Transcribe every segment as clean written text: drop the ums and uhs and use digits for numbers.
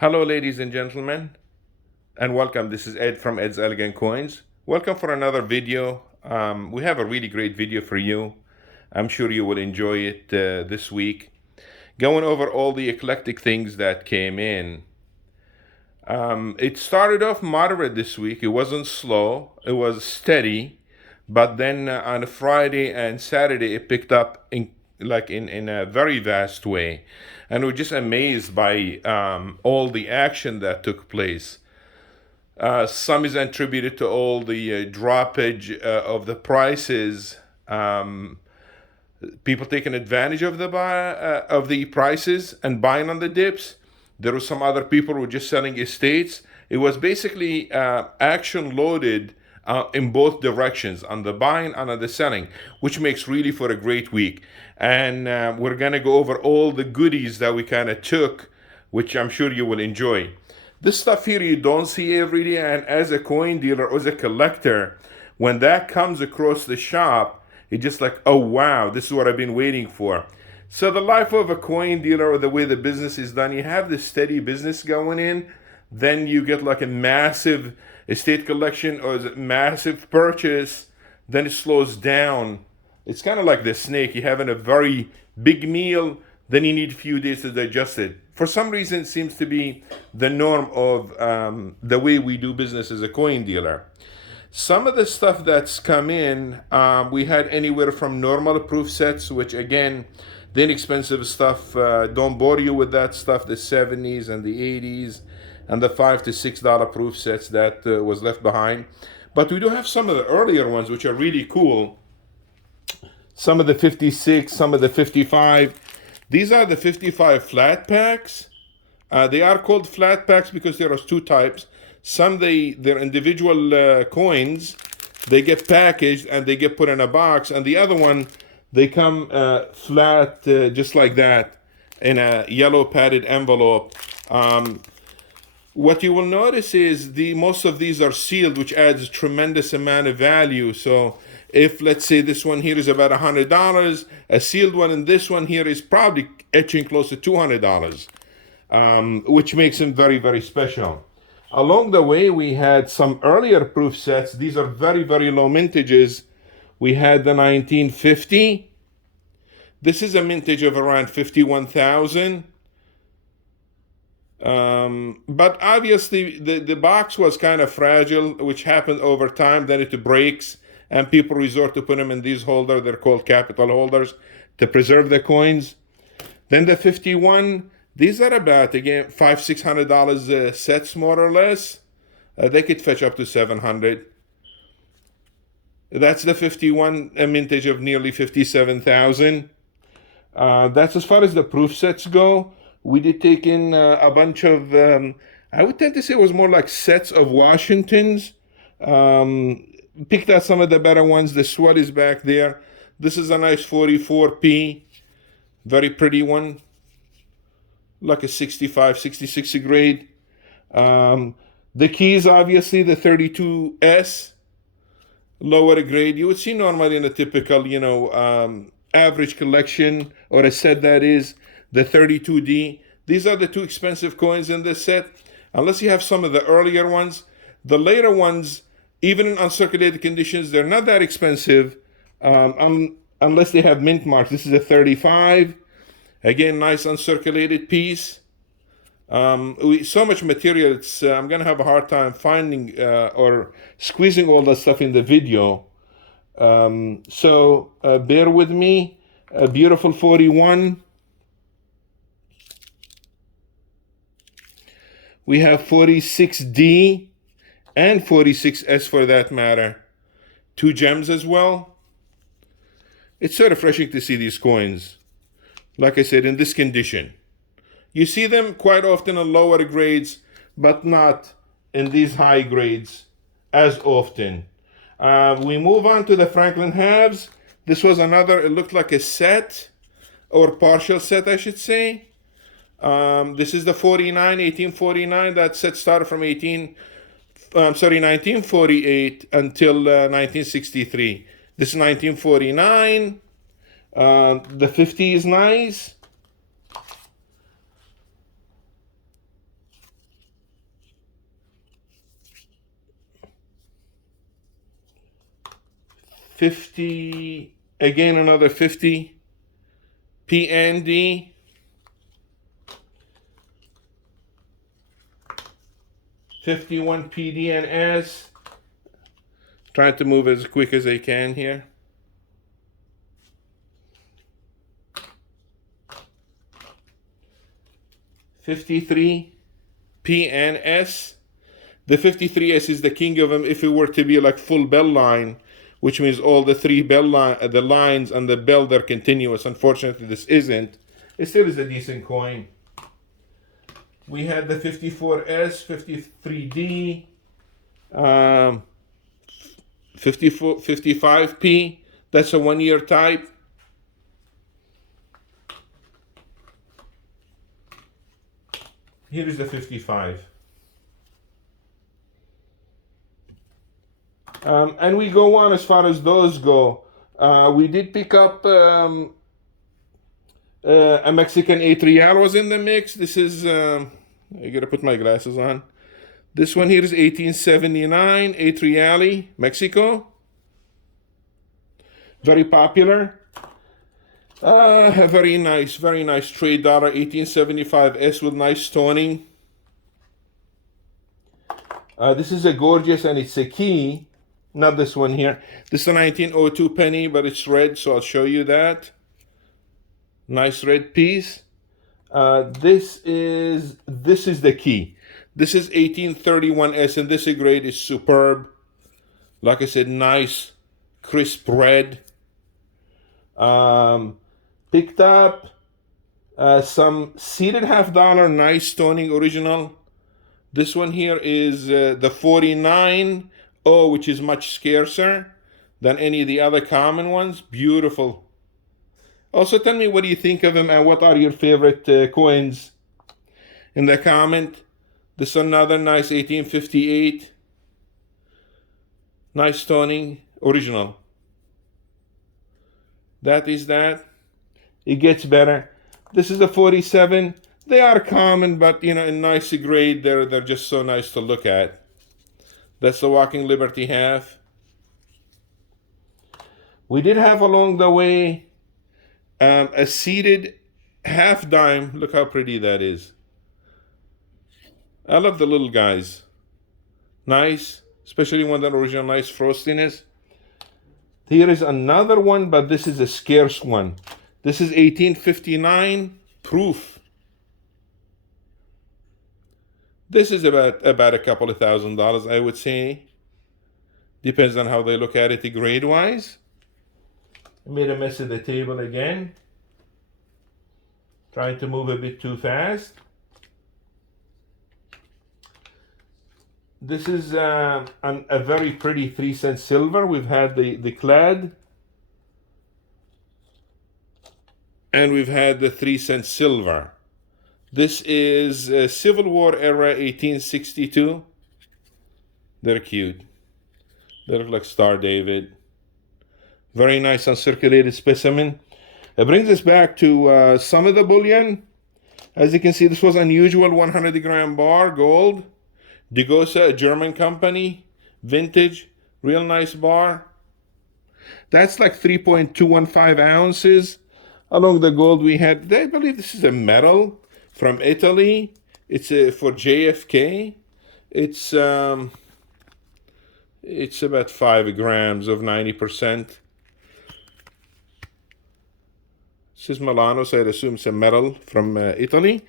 Hello, ladies and gentlemen, and welcome. This is Ed from Ed's Elegant Coins. Welcome for another video. We have a really great video for you. I'm sure you will enjoy it this week. Going over all the eclectic things that came in. It started off moderate this week. It wasn't slow, it was steady. But then on Friday and Saturday, it picked up in a very vast way. And we're just amazed by all the action that took place. Some is attributed to all the droppage of the prices. People taking advantage of the prices and buying on the dips. There were some other people who were just selling estates. It was basically action loaded in both directions, on the buying and on the selling, which makes really for a great week. And we're gonna go over all the goodies that we kind of took, which I'm sure you will enjoy. This stuff here you don't see every day, and as a coin dealer or as a collector, when that comes across the shop, it's just like, oh wow, this is what I've been waiting for. So the life of a coin dealer, or the way the business is done, you have this steady business going in, then you get like a massive estate collection or a massive purchase, then it slows down. It's kind of like the snake. You're having a very big meal, then you need a few days to digest it. For some reason, it seems to be the norm of the way we do business as a coin dealer. Some of the stuff that's come in, we had anywhere from normal proof sets, which again, the inexpensive stuff, don't bore you with that stuff, the 70s and the 80s, and the $5 to $6 proof sets that was left behind. But we do have some of the earlier ones, which are really cool. Some of the 56, some of the 55. These are the 55 flat packs. They are called flat packs because there are two types. Some they're individual coins. They get packaged and they get put in a box. And the other one, they come flat, just like that, in a yellow padded envelope. What you will notice is most of these are sealed, which adds a tremendous amount of value. So if, let's say, this one here is about $100, a sealed one, and this one here is probably etching close to $200, which makes them very, very special. Along the way, we had some earlier proof sets. These are very, very low mintages. We had the 1950. This is a mintage of around 51,000. But obviously, the box was kind of fragile, which happened over time. Then it breaks, and people resort to put them in these holders. They're called capital holders to preserve the coins. Then the 51, these are about, again, $500-$600 sets, more or less. They could fetch up to $700. That's the 51, a mintage of nearly 57,000. That's as far as the proof sets go. We did take in a bunch of, I would tend to say it was more like sets of Washingtons. Picked out some of the better ones. The swell is back there. This is a nice 44p. Very pretty one. Like a 65, 66 grade. The keys, obviously, the 32S. Lower grade. You would see normally in a typical, average collection, or a set that is, the 32D. These are the two expensive coins in this set. Unless you have some of the earlier ones. The later ones, even in uncirculated conditions, they're not that expensive unless they have mint marks. This is a 35. Again, nice uncirculated piece. So much material, I'm going to have a hard time finding or squeezing all that stuff in the video. So bear with me. A beautiful 41. We have 46D and 46S for that matter. Two gems as well. It's so refreshing to see these coins, like I said, in this condition. You see them quite often in lower grades, but not in these high grades as often. We move on to the Franklin Halves. This was another, it looked like a set, or partial set, I should say. This is the 1849. That set started from 1948 until 1963. This is 1949. The 50 is nice. 50, again another 50 PND, 51 PDNS. Trying to move as quick as I can here. $53 PNS. The 53S is the king of them if it were to be like full bell line, which means all the three the lines and the bell, they're continuous. Unfortunately, this isn't. It still is a decent coin. We had the 54S, 53D, 55P. That's a 1 year type. Here is the 55. And we go on as far as those go. We did pick up a Mexican 8 Real was in the mix. This is, I gotta put my glasses on. This one here is 1879, 8 Real, Mexico. Very popular. A very nice trade dollar, 1875S with nice stoning. This is a gorgeous, and it's a key. Not this one here. This is a 1902 penny, but it's red, so I'll show you that. Nice red piece. This is the key. This is 1831S, and this grade is superb. Like I said, nice, crisp red. Picked up some seeded $half, nice stoning original. This one here is the 49. Oh, which is much scarcer than any of the other common ones. Beautiful. Also, tell me what do you think of them and what are your favorite coins in the comment. This is another nice 1858. Nice stoning, original. That is that. It gets better. This is a 47. They are common, but you know, in nice grade, they're just so nice to look at. That's the Walking Liberty half. We did have along the way a seeded half dime. Look how pretty that is. I love the little guys. Nice, especially when they're original, nice frostiness. Here is another one, but this is a scarce one. This is 1859 proof. This is about a couple of $1,000s, I would say. Depends on how they look at it grade-wise. I made a mess of the table again. Trying to move a bit too fast. This is a very pretty 3-cent silver. We've had the clad. And we've had the 3-cent silver. This is Civil War era 1862. They're cute. They look like Star David. Very nice uncirculated specimen. It brings us back to some of the bullion. As you can see, this was unusual 100-gram bar, gold. Degosa, a German company. Vintage, real nice bar. That's like 3.215 ounces. Along the gold we had, I believe this is a metal from Italy. It's for JFK. It's about 5 grams of 90%. It says Milano, so I'd assume it's a metal from Italy.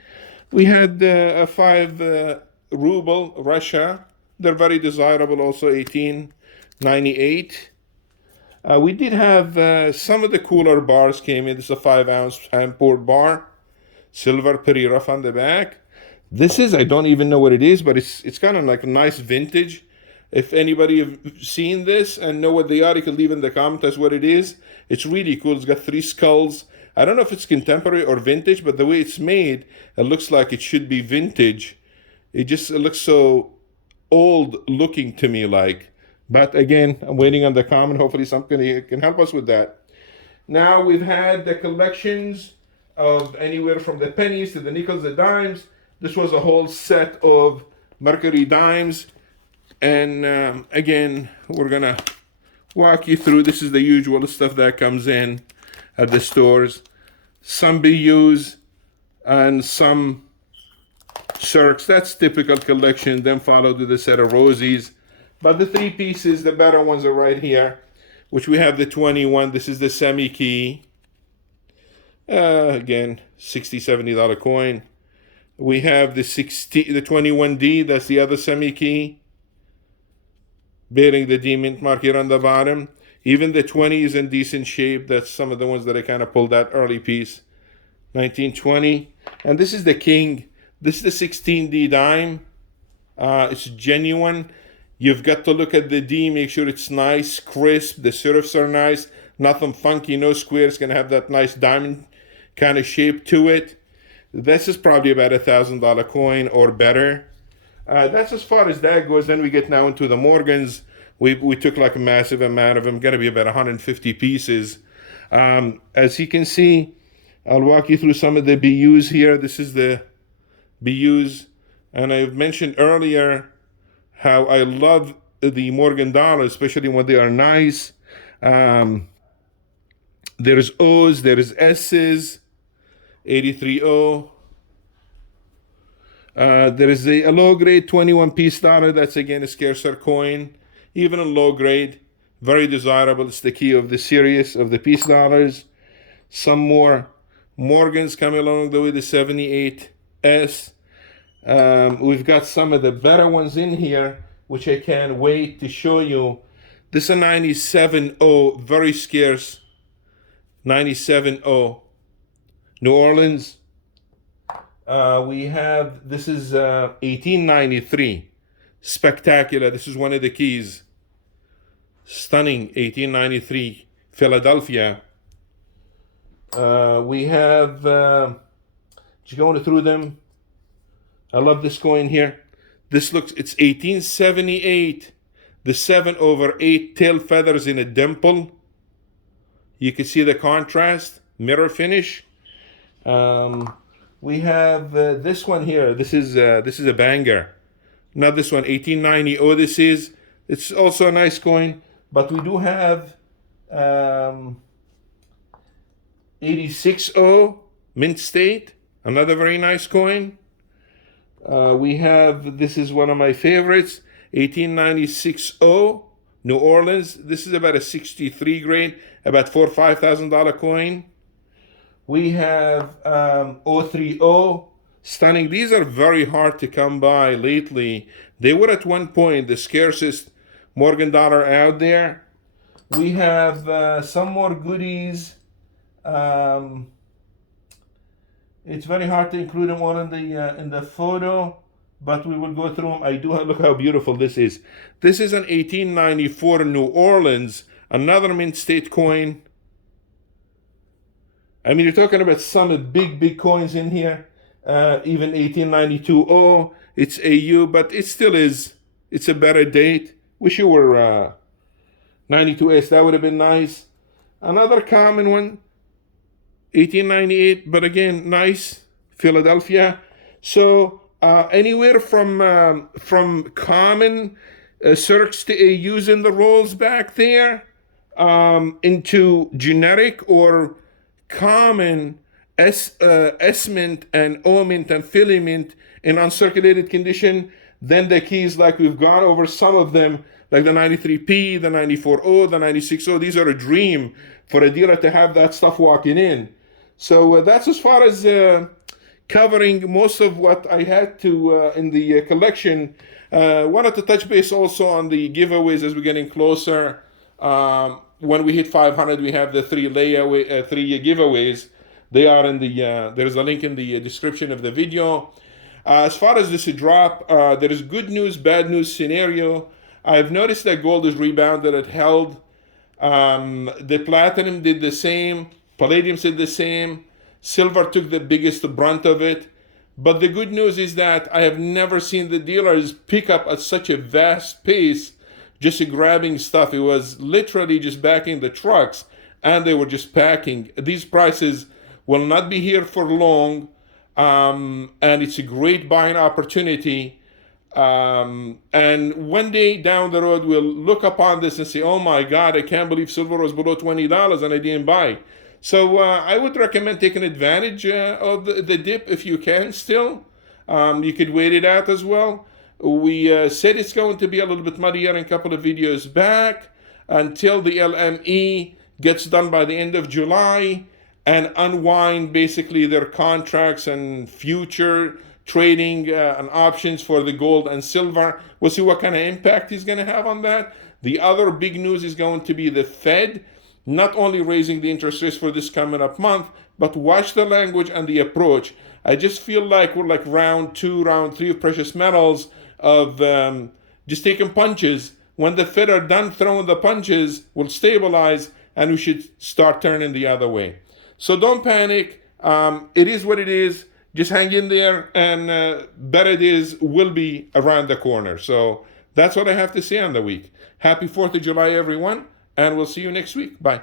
We had a 5 ruble Russia. They're very desirable also, 1898. We did have some of the cooler bars came in. This is a 5-ounce hand-poured bar. Silver, pretty rough on the back. This is, I don't even know what it is, but it's kind of like a nice vintage. If anybody have seen this and know what they are, you can leave in the comments as what it is. It's really cool. It's got 3 skulls. I don't know if it's contemporary or vintage, but the way it's made, it looks like it should be vintage. It looks so old looking to me like. But again, I'm waiting on the comment. Hopefully something can help us with that. Now we've had the collections of anywhere from the pennies to the nickels, the dimes. This was a whole set of Mercury dimes. And again, we're gonna walk you through. This is the usual stuff that comes in at the stores. Some BUs and some circs. That's typical collection. Then followed with a set of rosies. But the three pieces, the better ones are right here, which we have the 21. This is the semi-key. Again, $60, $70 coin. We have the 21D. That's the other semi-key, bearing the D mint mark here on the bottom. Even the 20 is in decent shape. That's some of the ones that I kind of pulled that early piece. 1920. And this is the king. This is the 16D dime. It's genuine. You've got to look at the D, make sure it's nice, crisp. The serifs are nice. Nothing funky, no square. It's going to have that nice diamond kind of shape to it. This is probably about $1,000 coin or better. That's as far as that goes. Then we get now into the Morgans. We took like a massive amount of them. Got to be about 150 pieces. As you can see, I'll walk you through some of the BUs here. This is the BUs. And I've mentioned earlier how I love the Morgan dollar, especially when they are nice. There's O's, there's S's, 83O. There is a low grade 21 piece dollar. That's again a scarcer coin. Even a low grade, very desirable. It's the key of the series of the piece dollars. Some more Morgans coming along the way, the 78S. We've got some of the better ones in here, which I can't wait to show you. This is a 97O, very scarce 97O. New Orleans. We have, this is 1893. Spectacular. This is one of the keys. Stunning 1893. Philadelphia. We have, just going through them. I love this coin here. This looks, it's 1878. The 7/8 tail feathers in a dimple. You can see the contrast, mirror finish. We have this one here. This is a banger. Not this one, 1890. Oh, this is. It's also a nice coin. But we do have 86O mint state. Another very nice coin. We have, this is one of my favorites, 1896O, New Orleans. This is about a 63 grade, about $4,000 or $5,000 coin. We have 030, stunning. These are very hard to come by lately. They were at one point the scarcest Morgan dollar out there. We have some more goodies. It's very hard to include them all in the photo, but we will go through them. I do have, look how beautiful this is. This is an 1894 New Orleans, another mint state coin. I mean, you're talking about some big coins in here. Even 1892. Oh, it's AU, but it still is. It's a better date. Wish you were 92S. That would have been nice. Another common one. 1898, but again, nice, Philadelphia. So anywhere from common circs to AUs in the rolls back there, into generic or common S mint and O mint and Philly mint in uncirculated condition. Then the keys, like we've gone over some of them, like the 93P, the 94O, the 96O. These are a dream for a dealer to have that stuff walking in. So that's as far as covering most of what I had to in the collection. Wanted to touch base also on the giveaways as we're getting closer. When we hit 500, we have the three giveaways. They are in the, there's a link in the description of the video. As far as this drop, there is good news, bad news scenario. I've noticed that gold is rebounded, it held. The platinum did the same. Palladium did the same. Silver took the biggest brunt of it. But the good news is that I have never seen the dealers pick up at such a vast pace, just grabbing stuff. It was literally just backing the trucks, and they were just packing. These prices will not be here for long, and it's a great buying opportunity. And one day down the road, we'll look upon this and say, oh my God, I can't believe silver was below $20 and I didn't buy. So I would recommend taking advantage of the dip if you can still. You could wait it out as well. We said it's going to be a little bit muddier in a couple of videos back until the LME gets done by the end of July and unwind basically their contracts and future trading and options for the gold and silver. We'll see what kind of impact he's going to have on that. The other big news is going to be the Fed not only raising the interest rates for this coming up month, but watch the language and the approach. I just feel like we're like round 2, round 3 of precious metals of just taking punches. When the Fed are done throwing the punches, we'll stabilize and we should start turning the other way. So don't panic. It is what it is. Just hang in there, and better days will be around the corner. So that's what I have to say on the week. Happy 4th of July, everyone, and we'll see you next week. Bye.